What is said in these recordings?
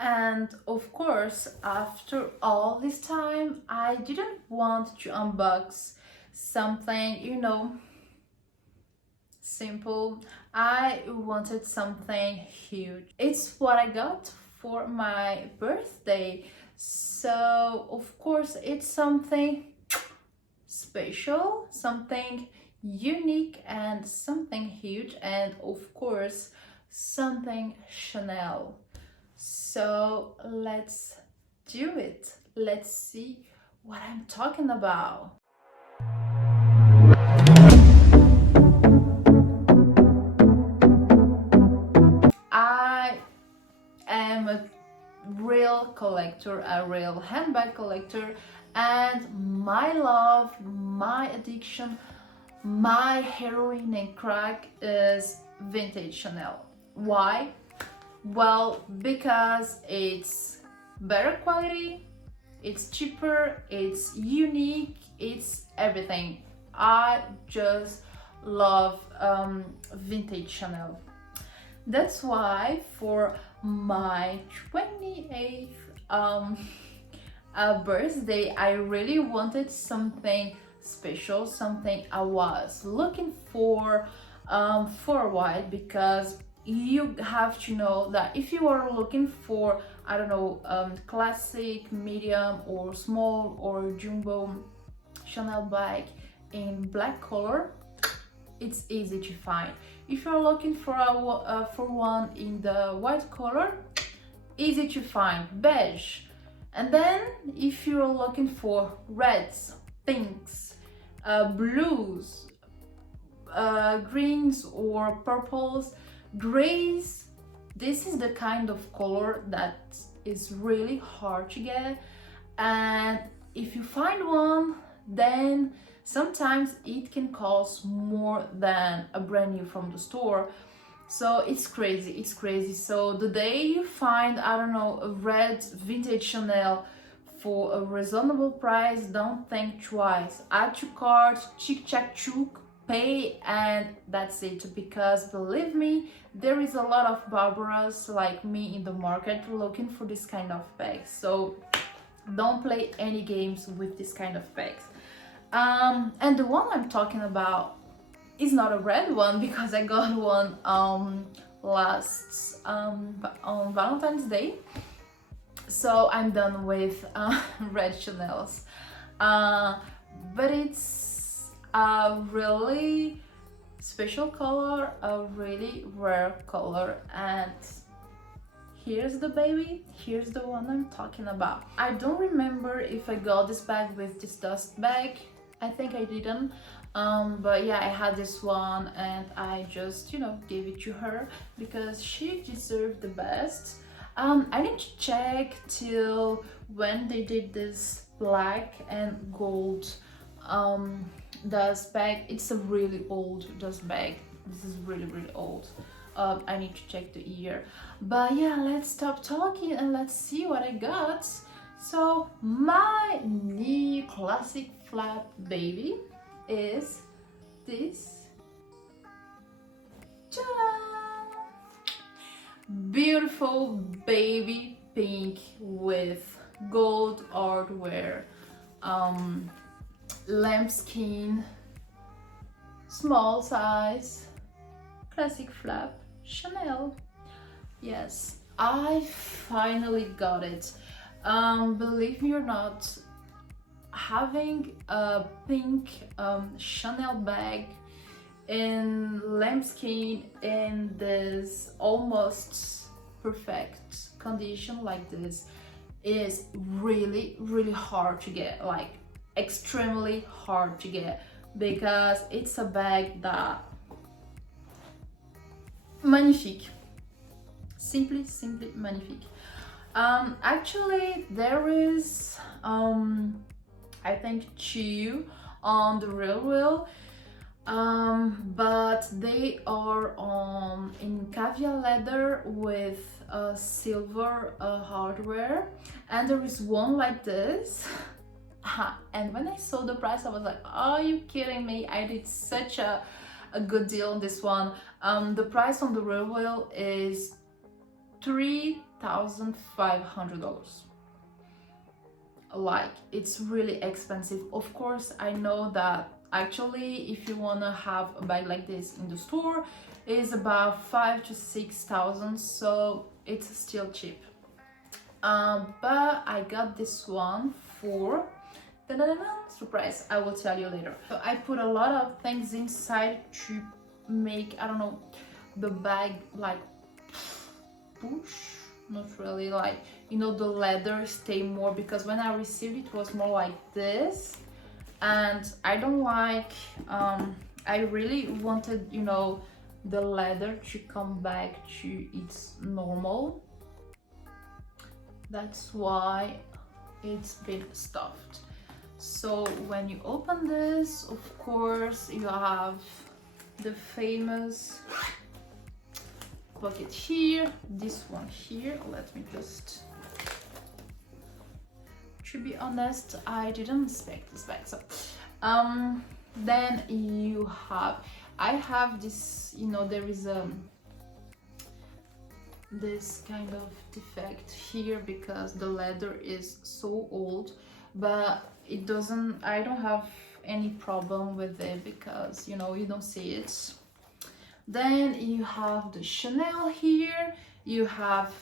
And of course, after all this time, I didn't want to unbox something, simple. I wanted something huge. It's what I got for my birthday. So, of course, it's something special, something unique, and something huge, and of course, something Chanel. So let's do it. Let's see what I'm talking about. I am a real collector, a real handbag collector, and my love, my addiction, my heroin and crack is vintage Chanel. Why? Well, because it's better quality, it's cheaper, it's unique, it's everything. I just love vintage Chanel. That's why for my 28th birthday, I really wanted something special, something I was looking for a while, because you have to know that if you are looking for, I don't know, classic, medium, or small, or jumbo Chanel bag in black color, it's easy to find. If you're looking for for one in the white color, easy to find, beige. And then if you're looking for reds, pinks, blues, greens or purples, grays, this is the kind of color that is really hard to get. And if you find one, then sometimes it can cost more than a brand new from the store. So it's crazy. So the day you find, I don't know, a red vintage Chanel for a reasonable price, don't think twice. Add to cart, chick chack chook, pay, and that's it. Because believe me, there is a lot of Barbaras like me in the market looking for this kind of bags. So don't play any games with this kind of bags. And the one I'm talking about is not a red one, because I got one last on Valentine's Day. So I'm done with red Chanels. But it's a really special color, a really rare color, and here's the baby, here's the one I'm talking about. I don't remember if I got this bag with this dust bag. I think I didn't. But yeah, I had this one and I just, gave it to her because she deserved the best. I need to check till when they did this black and gold dust bag. It's a really old dust bag. This is really old. I need to check the year. But yeah, let's stop talking and let's see what I got. So my new classic flap baby is this. Ta-da! Beautiful baby pink with gold hardware, lambskin, small size, classic flap, Chanel. Yes, I finally got it. Believe me or not, having a pink Chanel bag in lambskin in this almost perfect condition like this is really hard to get, like extremely hard to get, because it's a bag that magnifique, simply magnifique. Actually there is I think two on the real wheel, but they are in caviar leather with silver hardware, and there is one like this. And when I saw the price, I was like, are you kidding me? I did such a good deal on this one. The price on the real wheel is 3 $3,500. Like, it's really expensive. Of course, I know that actually if you want to have a bag like this in the store, it's about 5,000 to 6,000, so it's still cheap. But I got this one for surprise, I will tell you later. So I put a lot of things inside to make, I don't know, the bag like push, not really, like, you know, the leather stay more, because when I received it was more like this, and I don't like, I really wanted, you know, the leather to come back to its normal. That's why it's been stuffed. So when you open this, of course, you have the famous pocket here, this one here. Let me just, to be honest, I didn't expect this bag. So then you have, I have this, you know, there is this kind of defect here because the leather is so old, but it doesn't, I don't have any problem with it because, you know, you don't see it. Then you have the Chanel here, you have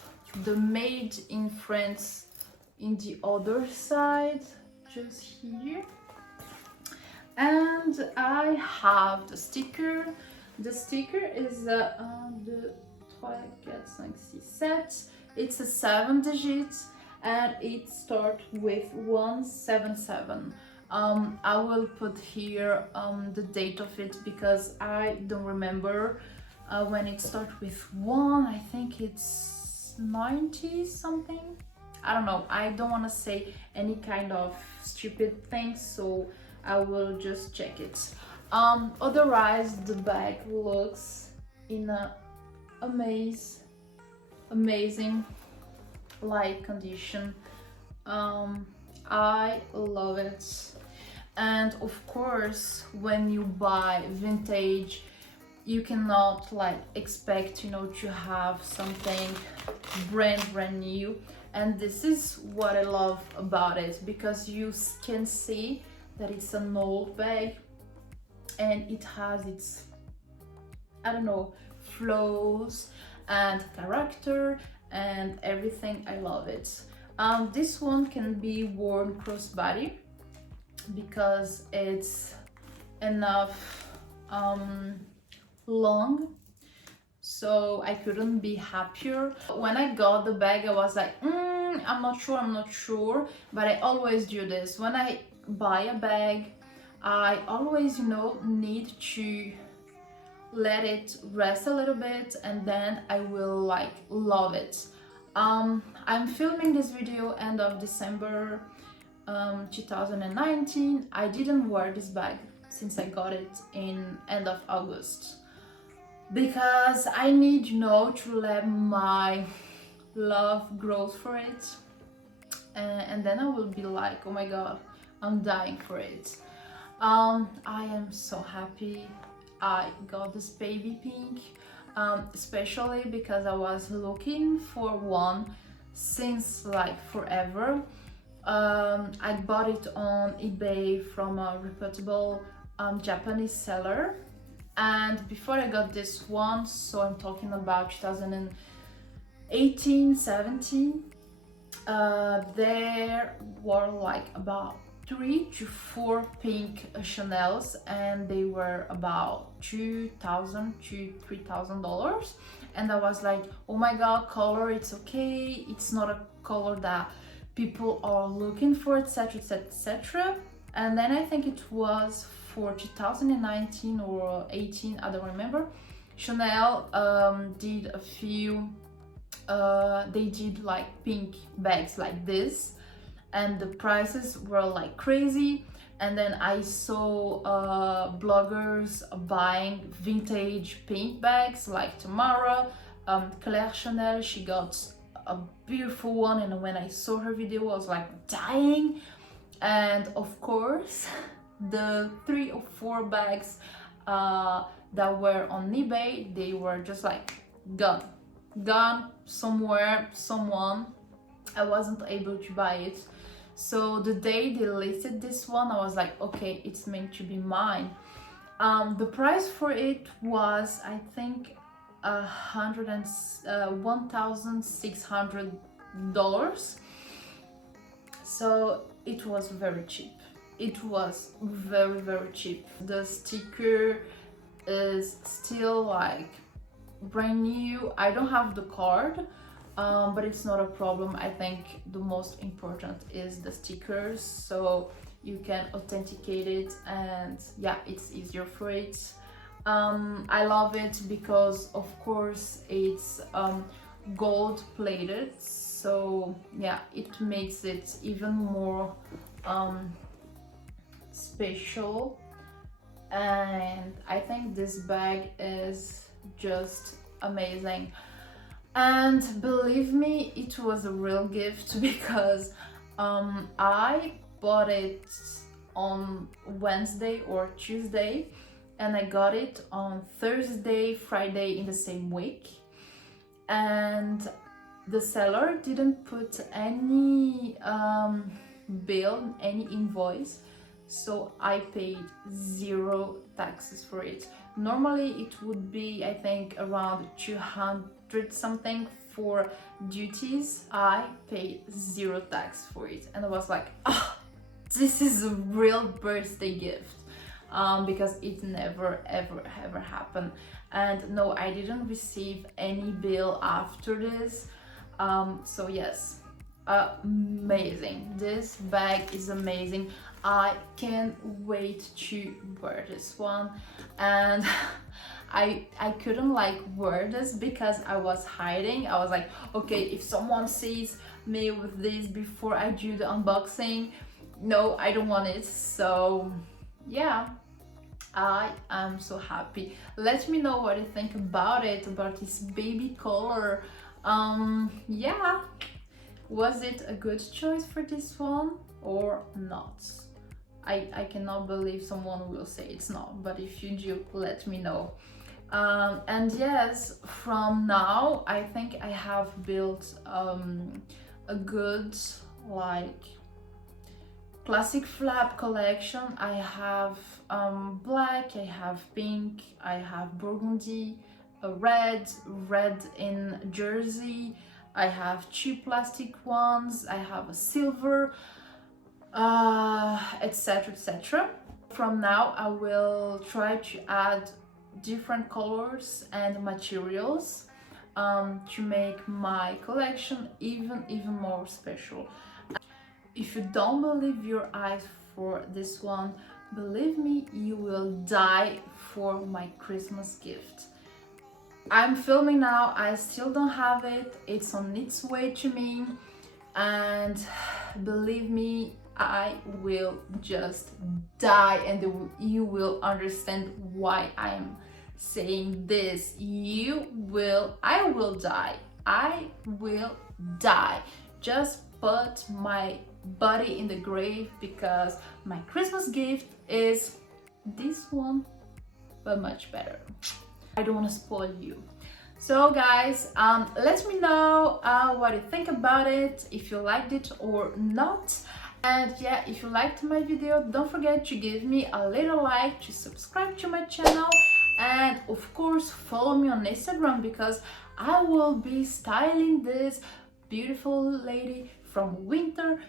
the Made in France in the other side, just here. And I have the sticker. The sticker is the 3, 4, 5, 6, 7. It's a 7 digits and it starts with 177. I will put here the date of it because I don't remember when it starts with 1. I think it's 90 something. I don't know. I don't want to say any kind of stupid things, so I will just check it. Otherwise, the bag looks in a amazing light condition. I love it. And of course, when you buy vintage, you cannot like expect, you know, to have something brand new. And this is what I love about it, because you can see that it's an old bag and it has its, I don't know, flows and character and everything. I love it. This one can be worn crossbody because it's enough long, so I couldn't be happier. When I got the bag, I was like, I'm not sure, but I always do this. When I buy a bag, I always, you know, need to let it rest a little bit and then I will like love it. I'm filming this video end of December 2019. I didn't wear this bag since I got it in end of August because I need, you know, to let my love grow for it, and then I will be like, oh my god, I'm dying for it. I am so happy I got this baby pink, especially because I was looking for one since like forever. I bought it on eBay from a reputable Japanese seller, and before I got this one, so I'm talking about 2018, 17, there were like about 3 to 4 pink Chanels and they were about $2,000 to $3,000, and I was like, oh my god, color, it's okay, it's not a color that people are looking for, etc, etc, etc. And then I think it was for 2019 or 18, I don't remember, Chanel did a few, they did like pink bags like this, and the prices were like crazy. And then I saw bloggers buying vintage pink bags like Tamara, Claire Chanel, she got a beautiful one, and when I saw her video I was like dying. And of course the 3 or 4 bags that were on eBay, they were just like gone. gone somewhere, someone, I wasn't able to buy it. So the day they listed this one, I was like, okay, it's meant to be mine. The price for it was, I think, $1,600. So it was very cheap. It was very, very cheap. The sticker is still like brand new. I don't have the card, but it's not a problem. I think the most important is the stickers, so you can authenticate it, and yeah, it's easier for it. I love it because of course it's gold plated, so yeah, it makes it even more special. And I think this bag is just amazing. And believe me, it was a real gift because I bought it on Wednesday or Tuesday, and I got it on Thursday, Friday in the same week. And the seller didn't put any bill, any invoice, so I paid 0 taxes for it. Normally it would be, I think, around 200 something for duties. I paid 0 tax for it, and I was like, oh, this is a real birthday gift, because it never ever happened. And no, I didn't receive any bill after this. So yes, amazing. This bag is amazing. I can't wait to wear this one. And I couldn't like wear this because I was hiding. I was like, okay, if someone sees me with this before I do the unboxing, no, I don't want it. So yeah, I am so happy. Let me know what you think about it, about this baby color. Yeah, was it a good choice for this one or not? I cannot believe someone will say it's not, but if you do, let me know. And yes, from now I think I have built a good like classic flap collection. I have black, I have pink, I have burgundy, a red in jersey, I have 2 plastic ones, I have a silver, etc, etc. From now I will try to add different colors and materials to make my collection even more special. If you don't believe your eyes for this one, believe me, you will die for my Christmas gift. I'm filming now, I still don't have it, it's on its way to me, and believe me, I will just die, and you will understand why I'm saying this. I will die. I will die. Just put my body in the grave, because my Christmas gift is this one, but much better. I don't want to spoil you. So guys, let me know what you think about it, if you liked it or not. And yeah, if you liked my video, don't forget to give me a little like, to subscribe to my channel, and of course follow me on Instagram, because I will be styling this beautiful lady from winter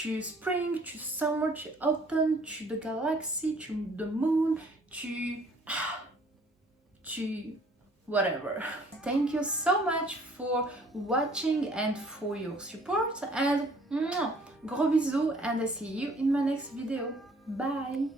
to spring, to summer, to autumn, to the galaxy, to the moon, to whatever. Thank you so much for watching and for your support, and gros bisous, and I see you in my next video. Bye!